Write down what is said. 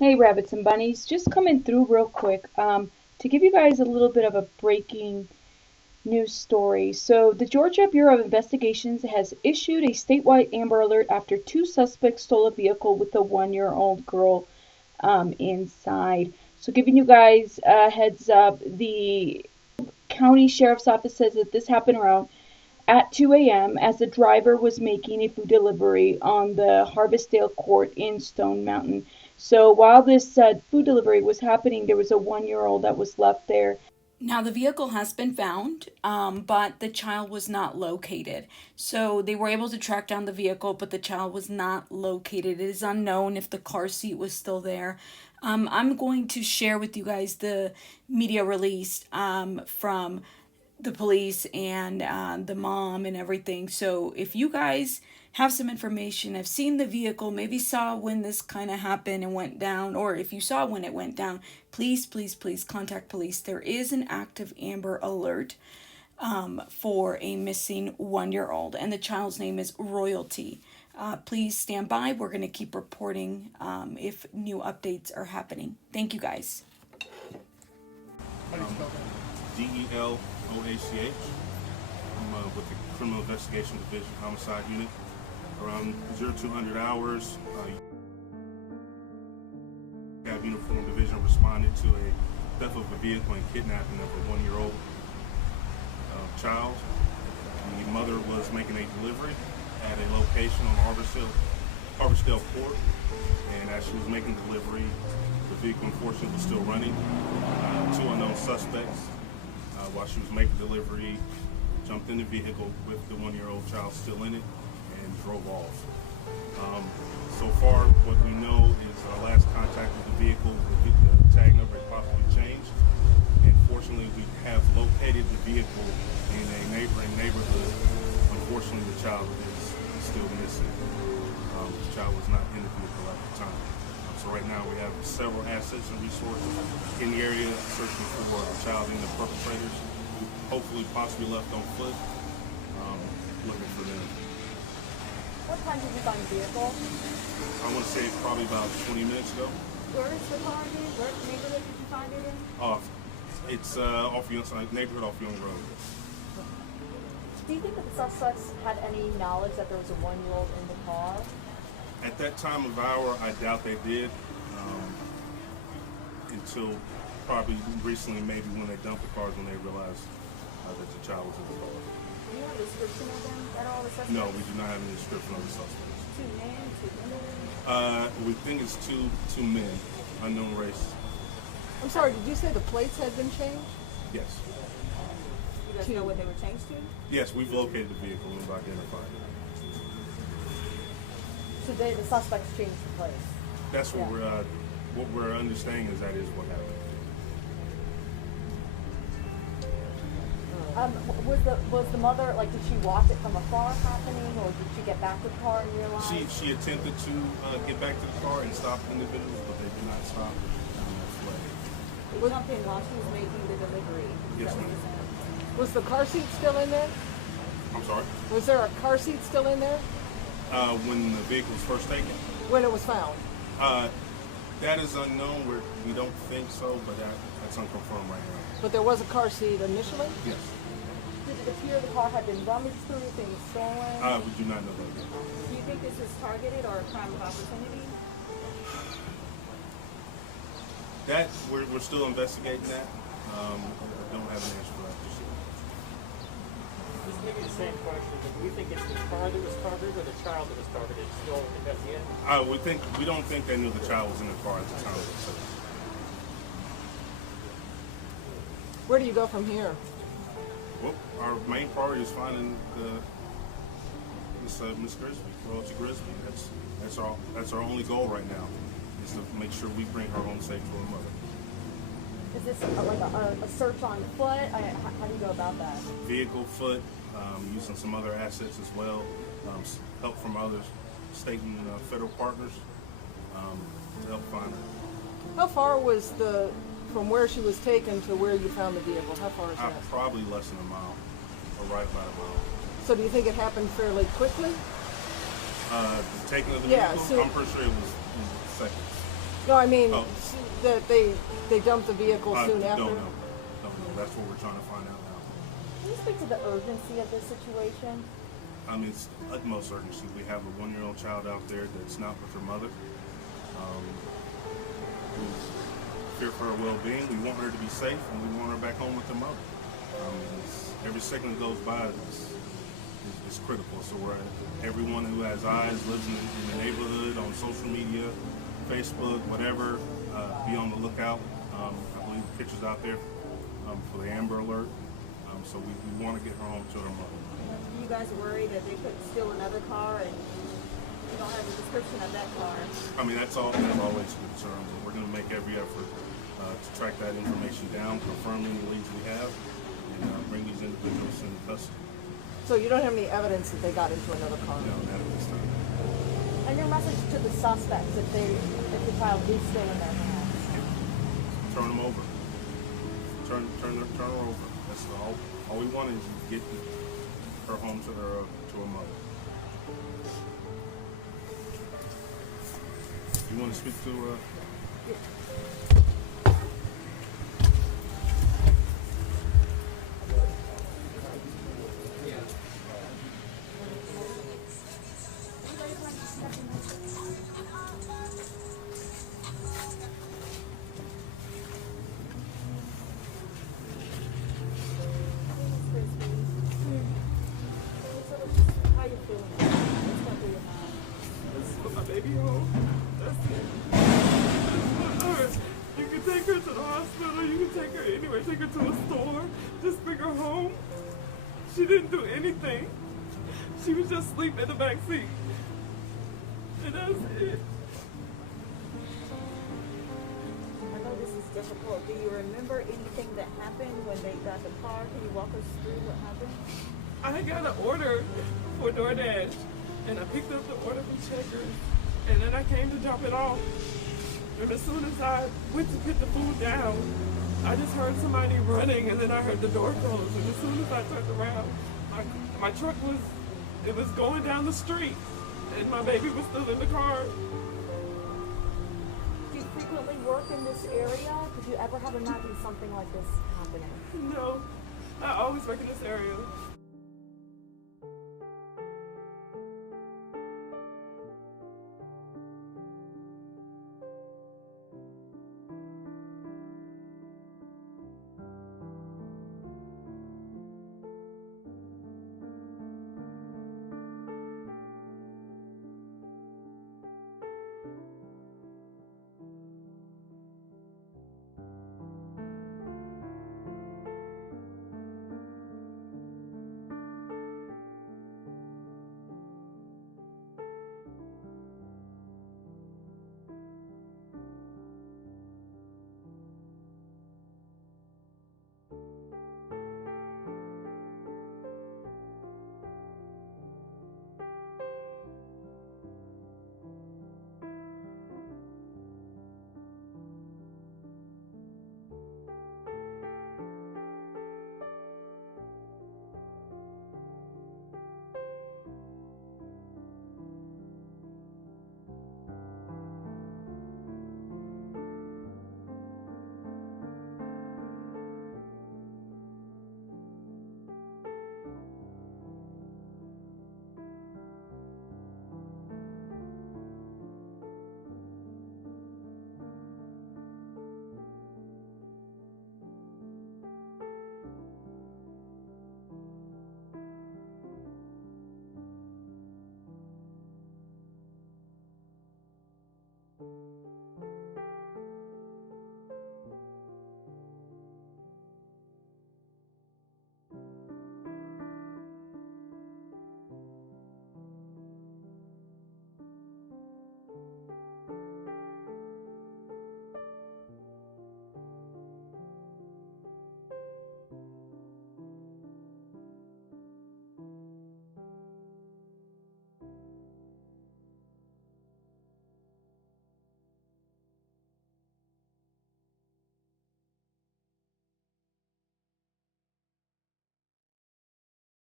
Hey, rabbits and bunnies, just coming through real quick to give you guys a little bit of a breaking news story. So, the Georgia Bureau of Investigations has issued a statewide Amber Alert after two suspects stole a vehicle with a 1-year-old girl inside. So, giving you guys a heads up, the county sheriff's office says that this happened around at 2 a.m. as the driver was making a food delivery on the Harvestdale Court in Stone Mountain. So while this food delivery was happening, there was a 1-year-old that was left there. Now, the vehicle has been found, but the child was not located. So they were able to track down the vehicle, but the child was not located. It is unknown if the car seat was still there. I'm going to share with you guys the media release from the police and the mom and everything. So if you guys have some information, have seen the vehicle, maybe saw when this kind of happened and went down, or if you saw when it went down, please, please, please contact police. There is an active Amber Alert for a missing 1-year-old, and the child's name is Royalty. Please stand by. We're going to keep reporting if new updates are happening. Thank you, guys. DELOACH. I'm with the Criminal Investigation Division Homicide Unit. Around 0200 hours, Cab Uniform Division responded to a theft of a vehicle and kidnapping of a 1-year-old child. The mother was making a delivery at a location on Harvestdale Court, and as she was making the delivery, the vehicle unfortunately was still running. Two unknown suspects, while she was making delivery, jumped in the vehicle with the 1-year-old child still in it and drove off. So far, what we know is our last contact with the vehicle, the tag number had possibly changed. And fortunately, we have located the vehicle in a neighboring neighborhood. Unfortunately, the child is still missing. The child was not in the vehicle at the time. So right now we have several assets and resources in the area searching for a child and the perpetrators, hopefully possibly left on foot, looking for them. What time did you find the vehicle? I want to say probably about 20 minutes ago. Where is the car in? What neighborhood did you find it in? It's off Young neighborhood off Young Road. Do you think that the suspects had any knowledge that there was a 1-year-old in the car? At that time of hour, I doubt they did. Until probably recently, maybe when they dumped the cars, when they realized that the child was in the car. Do you have a description of them at all, the suspects? No, we do not have any description of the suspects. 2 men, 2 women? We think it's two men, unknown race. I'm sorry, did you say the plates had been changed? Yes. You guys know what they were changed to? Yes, we've located the vehicle and we've identified it. So the suspects changed the plates? That's what we're understanding is that is what happened. Was the mother, like, did she watch it from afar happening, or did she get back to the car and realize? She attempted to get back to the car and stop individuals, but they did not stop. They jumped in while she was making the delivery. Yes, ma'am. Was the car seat still in there? I'm sorry? Was there a car seat still in there When the vehicle was first taken? when it was found? That is unknown. We don't think so, but that's unconfirmed right now. But there was a car seat initially? Yes. Did it appear the car had been rummaged through, things stolen? We do not know that. Do you think this is targeted or a crime of opportunity? That we're still investigating that. I don't have an answer for that just yet. This may be the same question, but do we think it's the car that was targeted or the child that was targeted? Still investigating? We don't think they knew the child was in the car at the time. So. Where do you go from here? Well, our main priority is finding Miss Grisby, Royalty Grisby. That's our only goal right now, is to make sure we bring her home safe to her mother. Is this a search on foot? How do you go about that? Vehicle, foot, using some other assets as well, help from other state and federal partners to help find her. How far was from where she was taken to where you found the vehicle? How far is that? Probably less than a mile, or right about a mile. So do you think it happened fairly quickly? The taking of the Yeah, vehicle, so- I'm pretty sure it was seconds. No, I mean Oh. that they dumped the vehicle soon after. Don't know. That's what we're trying to find out now. Can you speak to the urgency of this situation? I mean, it's utmost urgency. We have a 1-year-old child out there that's not with her mother. We fear for her well-being. We want her to be safe, and we want her back home with her mother. Every second that goes by is critical. So everyone who has eyes, lives in the neighborhood, on social media, Facebook, whatever, be on the lookout. I believe the picture's out there for the Amber Alert. So we want to get her home to her mother. You guys worry that they could steal another car and you don't have a description of that car? I mean, that's always a concern. We're going to make every effort to track that information down, confirm any leads we have, and bring these individuals into custody. So you don't have any evidence that they got into another car? No, not at this time. And your message to the suspects if the child is still in their hands? Turn them over. Turn her over. That's all we want is to get her home to her mother. You want to speak to? How you feeling? What's going through your mind? Let's put my baby home. That's it. You can take her to the hospital. You can take her anywhere. Take her to a store. Just bring her home. She didn't do anything. She was just asleep in the back seat. And that's it. I know this is difficult. Do you remember anything that happened when they got the car? Can you walk us through what happened? I got an order for DoorDash, and I picked up the order from Checkers, and then I came to drop it off. And as soon as I went to put the food down, I just heard somebody running, and then I heard the door close. And as soon as I turned around, my truck was going down the street, and my baby was still in the car. Do you frequently work in this area? Did you ever have imagined something like this happening? No, I always work in this area.